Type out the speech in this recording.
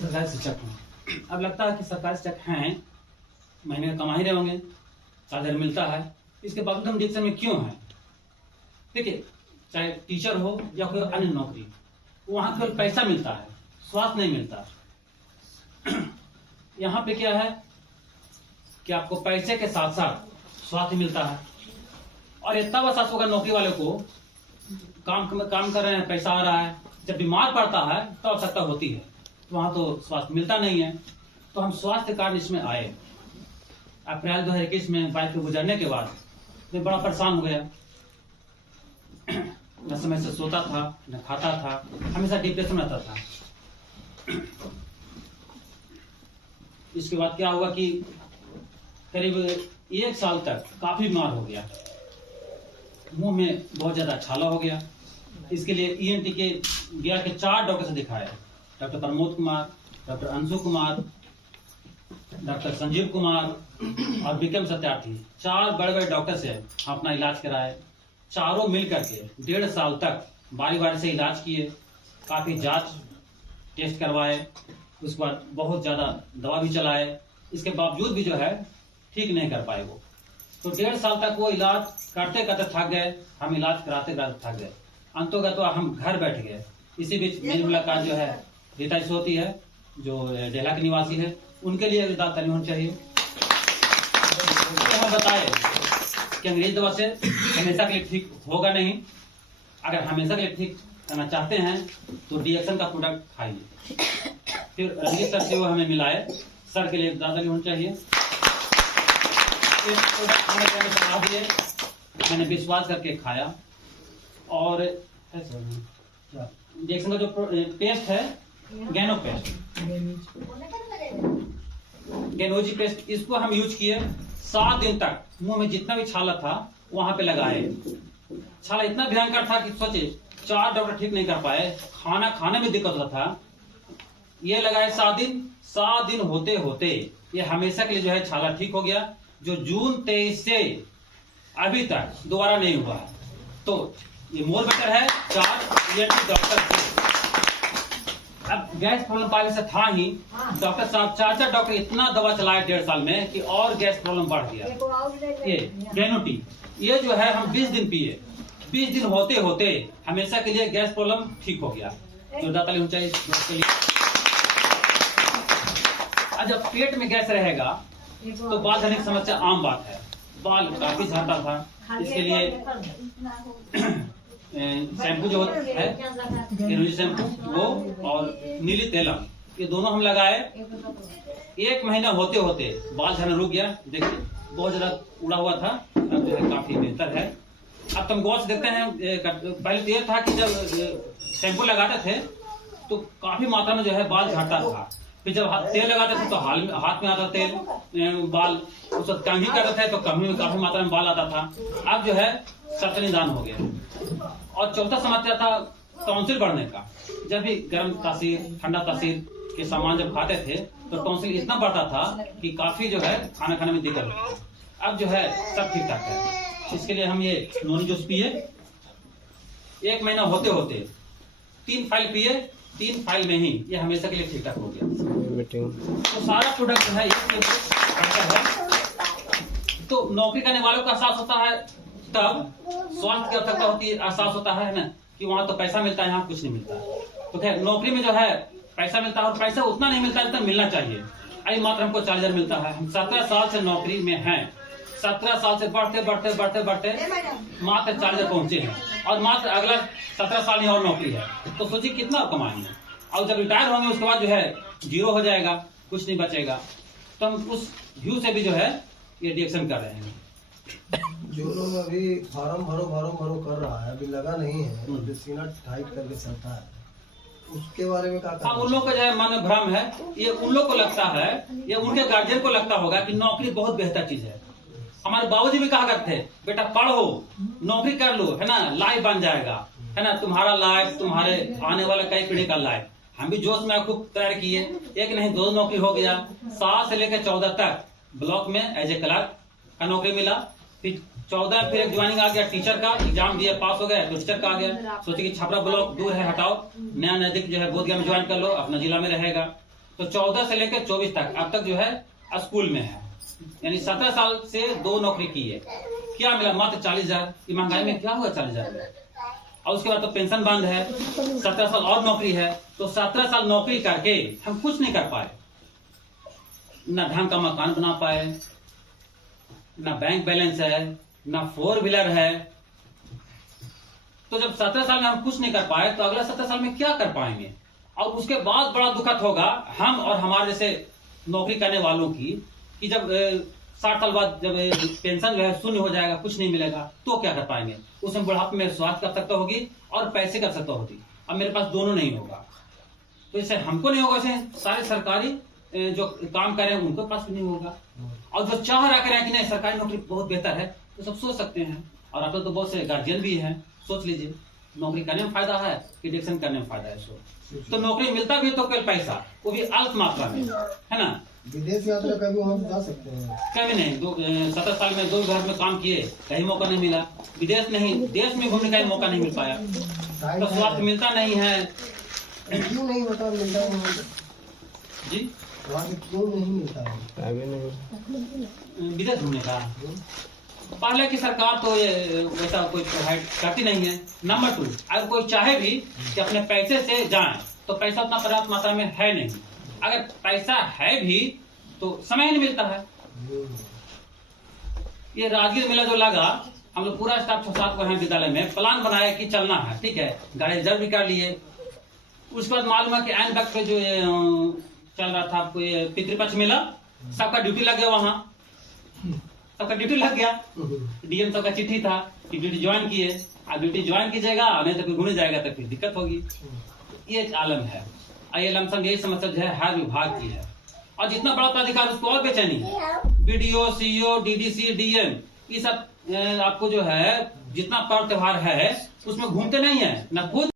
सरकारी शिक्षक हूँ। अब लगता है कि सरकारी शिक्षक हैं, महीने का कमा ही रहे होंगे, 4000 मिलता है, इसके बावजूद हम डिएक्शन में क्यों हैं? देखिए, चाहे टीचर हो या कोई अन्य नौकरी, वहाँ केवल पैसा मिलता है, स्वास्थ्य नहीं मिलता। यहाँ पे क्या है कि आपको पैसे के साथ साथ स्वास्थ्य मिलता है, और इतना बस होगा नौकरी वाले को, काम कर रहे हैं, पैसा आ रहा है, जब बीमार पड़ता है तो आवश्यकता होती है, तो वहां तो स्वास्थ्य मिलता नहीं है। तो हम स्वास्थ्य कार्ड इसमें आए। अप्रैल 2021 में बाइक पे गुजरने के बाद मैं बड़ा परेशान हो गया। न समय से सोता था, न खाता था, हमेशा डिप्रेशन रहता था। इसके बाद क्या हुआ कि करीब 1 साल तक काफी बीमार हो गया, मुंह में बहुत ज्यादा छाला हो गया। इसके लिए ईएनटी के गया के 4 डॉक्टर से दिखाया, doctor Pramod Kumar, doctor Anshu Kumar, doctor Sanjeev Kumar और विक्रम सत्यार्थी, 4 बड़े-बड़े डॉक्टर से हम अपना इलाज कराए। चारों मिल करके 1.5 साल तक बारी-बारी से इलाज किए, काफी जांच टेस्ट करवाए, उसके बाद बहुत ज्यादा दवा भी चलाए। इसके बावजूद भी जो है ठीक नहीं कर पाए वो। तो 1.5 साल तक वो इलाज करते करते थक गए, हम इलाज कराते कराते थक गए। अंतोगत हम घर बैठ गए। इसी बीच मेरी मुलाकात जो है रीता से होती है, जो डेला के निवासी है, उनके लिए ताली होनी चाहिए। तो हम बताए कि अंग्रेज दवा से हमेशा के लिए ठीक होगा नहीं, अगर हमेशा के लिए ठीक करना चाहते हैं तो डिएक्शन का प्रोडक्ट खाइए। फिर रंजीत सर से वो हमें मिलाए, सर के लिए ताली होनी चाहिए। प्रोडक्ट खाने के सलाह दिए, मैंने विश्वास करके खाया, और डिएक्शन का जो पेस्ट है गैनो पेस्ट, गैनोजी पेस्ट, इसको हम यूज किए। 7 दिन तक मुंह में जितना भी छाला था वहां पे लगाए। छाला इतना भयंकर था कि सोचे 4 डॉक्टर ठीक नहीं कर पाए, खाना खाने में दिक्कत होता था। ये लगाए 7 दिन होते होते ये हमेशा के लिए जो है छाला ठीक हो गया, जो जून 23 से अभी तक दोबारा नहीं हुआ है। तो ये मोर बेटर है 4 ईएनटी डॉक्टर से। अब गैस प्रॉब्लम पहले से था ही, डॉक्टर साहब 4 डॉक्टर इतना दवा चलाए 1.5 साल में कि और गैस प्रॉब्लम बढ़ गया। ये गैनोटी, ये जो है हम 20 दिन पिए, 20 दिन होते होते हमेशा के लिए गैस प्रॉब्लम ठीक हो गया। जोरदार ताली होनी चाहिए इसके लिए। जब पेट में गैस रहेगा तो बाल झड़ने की समस्या आम बात है, बाल काफी झड़ता था। इसके लिए शैम्पू जो है गैनोजी शैम्पू वो और नीली तेलम, ये दोनों हम लगाए। 1 महीना होते होते बाल झड़ना रुक गया। देखिए बहुत ज्यादा उड़ा हुआ था, अब जो है काफी बेहतर है। अब तुम गौर से देखते हैं, पहले तो ये था कि जब शैम्पू लगाते थे तो काफी मात्रा में जो है बाल झड़ता था। फिर जब तेल लगाते थे तो हाथ में आता तेल, बाल उसको कम ही करते थे तो कम ही काफी मात्रा में बाल आता था। अब जो है सबसे निदान हो गया। और चौथा समस्या था टॉन्सिल बढ़ने का। जब भी गर्म तासीर, ठंडा तासीर के सामान जब खाते थे तो टॉन्सिल इतना बढ़ता था कि काफी जो है खाना खाने में दिक्कत होती थी। अब जो है सब ठीक ठाक है। इसके लिए हम ये नोनी जूस पिए, 1 महीना होते होते 3 फाइल पिए, 3 फाइल में ही ये हमेशा के लिए ठीक ठाक हो गया। तो सारा प्रोडक्ट जो है है। तो नौकरी करने वालों का एहसास होता है, तब स्वास्थ्य की आवश्यकता होती है, एहसास होता है ना कि वहां तो पैसा मिलता है, यहाँ कुछ नहीं मिलता। तो खैर नौकरी में जो है पैसा मिलता है, और पैसा उतना नहीं मिलता जितना मिलना चाहिए। आई मात्र हमको 4000 मिलता है। हम 17 साल से नौकरी में हैं, 17 साल से बढ़ते बढ़ते बढ़ते बढ़ते मात्र 4000 पहुंचे हैं, और मात्र अगला 17 साल में और नौकरी है। तो सोचिए कितना कमाएंगे। और जब रिटायर होंगे उसके बाद जो है 0 हो जाएगा, कुछ नहीं बचेगा। तो हम उस व्यू से भी जो है ये डिएक्शन कर रहे हैं। जो लोग अभी फार्म भरो कर रहा है, अभी लगा नहीं है, सीना टाइट करके चलता है, उसके बारे में क्या हाँ, उन लोग का जो है मन में भ्रम है। ये उन लोग को लगता है, ये उनके गार्जियन को लगता होगा कि नौकरी बहुत बेहतर चीज है। हमारे बाबूजी भी कहा करते थे, बेटा पढ़ो, नौकरी कर लो, है ना, लाइफ बन जाएगा, है ना, तुम्हारा लाइफ, तुम्हारे आने वाला कई पीढ़ी का लाइफ। हम भी जोश में खूब तैयार किए, 1 नहीं 2 नौकरी हो गया। 7 से लेकर 14 तक ब्लॉक में एज ए क्लर्क का नौकरी मिला। फिर 14 फिर एक ज्वाइनिंग आ गया टीचर का, एग्जाम दिया, पास हो गया तो टीचर का आ गया। सोचे कि छपरा ब्लॉक दूर है, हटाओ, नया नजदीक जो है बोधगया में ज्वाइन कर लो, अपना जिला में रहेगा। तो 14 से लेकर 24 तक अब तक जो है स्कूल में है, यानी 17 साल से 2 नौकरी की है। क्या मिला? मात्र 40,000। महंगाई में क्या हुआ 40,000? और उसके बाद तो पेंशन बंद है, 17 साल और नौकरी है, तो 17 साल नौकरी करके हम कुछ नहीं कर पाए, ना ढंग का मकान बना पाए, ना बैंक बैलेंस है, ना 4 व्हीलर है। तो जब 17 साल में हम कुछ नहीं कर पाए तो अगला 17 साल में क्या कर पाएंगे? और उसके बाद बड़ा दुखद होगा हम और हमारे जैसे नौकरी करने वालों की, कि जब 60 साल बाद जब पेंशन जो है शून्य हो जाएगा, कुछ नहीं मिलेगा, तो क्या कर पाएंगे? उसमें बुढ़ापे में स्वास्थ्य की आवश्यकता होगी और पैसे की आवश्यकता होगी। अब मेरे पास दोनों नहीं होगा, तो इससे हमको नहीं होगा, ऐसे सारे सरकारी जो काम कर रहे हैं उनके पास भी नहीं होगा। और जो चाह रहा करें कि नहीं सरकारी नौकरी बहुत बेहतर है, तो सब सोच सकते हैं। और आप लोग तो बहुत से गार्जियन भी हैं, सोच लीजिए नौकरी करने में फायदा है कि डिक्शन करने में फायदा है। तो नौकरी मिलता भी तो केवल पैसा, वो भी अल्प मात्रा में, है ना। विदेश यात्रा कभी हम जा सकते हैं? कभी नहीं। 17 साल में 2 विभाग में काम किए, कहीं मौका नहीं मिला। विदेश नहीं, देश में घूमने का मौका नहीं मिल पाया, तो स्वास्थ्य मिलता नहीं है। क्यों नहीं होता? मिलता है जी, वहाँ से क्यों नहीं मिलता है विदेश घूमने का? पहले की सरकार तो ये वैसा कोई प्रोवाइड करती नहीं है। नंबर 2, अगर कोई चाहे भी कि अपने पैसे से जाए, तो पैसा उतना पर्याप्त मात्रा में है नहीं। अगर पैसा है भी तो समय ही नहीं मिलता है। ये राजगीर मेला जो लगा, हम लोग पूरा स्टाफ 6-7 को हैं विद्यालय में, प्लान बनाया कि चलना है, ठीक है, गाड़ी रिजर्व भी कर लिए। उसके बाद मालूम है कि एंड वक्त पे जो ये चल रहा था आपको ये पितृपक्ष मेला, सबका ड्यूटी लग गया, वहां सबका ड्यूटी लग गया। डीएम सबका चिट्ठी था कि ड्यूटी ज्वाइन किए, अब ड्यूटी ज्वाइन कीजिएगा, नहीं तो फिर घूमने जाएगा तो फिर दिक्कत होगी। ये आलम है। ये लमसम यही समस्या जो है हर विभाग की है, और जितना बड़ा प्राधिकार उसको और बेचैनी है। बीडीओ, सीईओ, डीडीसी, डीएम, ये सब आपको जो है जितना पर्व त्योहार है उसमें घूमते नहीं है, न खुद